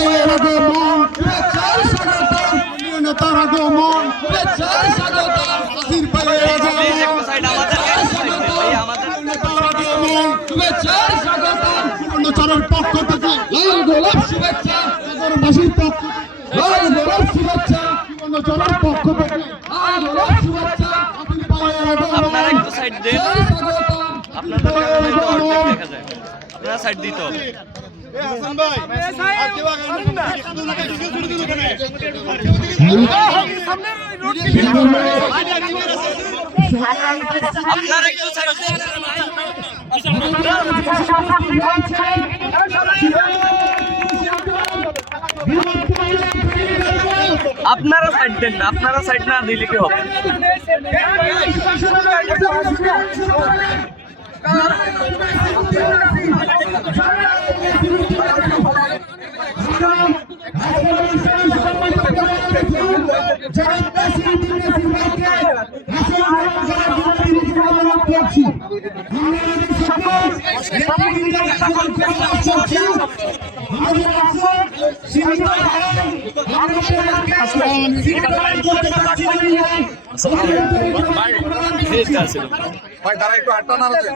ভাইয়ের আগমন নেতার আগমন আজির ভাইয়ের আগমন পক্ষ থেকে লাল গোলাপ শুভেচ্ছা বাসীর পক্ষ লাল গোলাপ শুভেচ্ছা চলার পক্ষ থেকে লাল গোলাপ শুভেচ্ছা আজির ভাইয়ের আগমন। আপনারা একটু সাইড দেন, আপনাদের দেখা যায়, আপনারা সাইড দিতে হবে। আপনারা সাইড দেন না, আপনারা সাইড না দিলে কি হবে? ভাই তারা একটু হাতটা নাড়াতে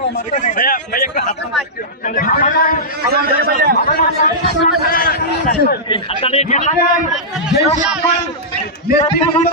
নেতৃবৃন্দ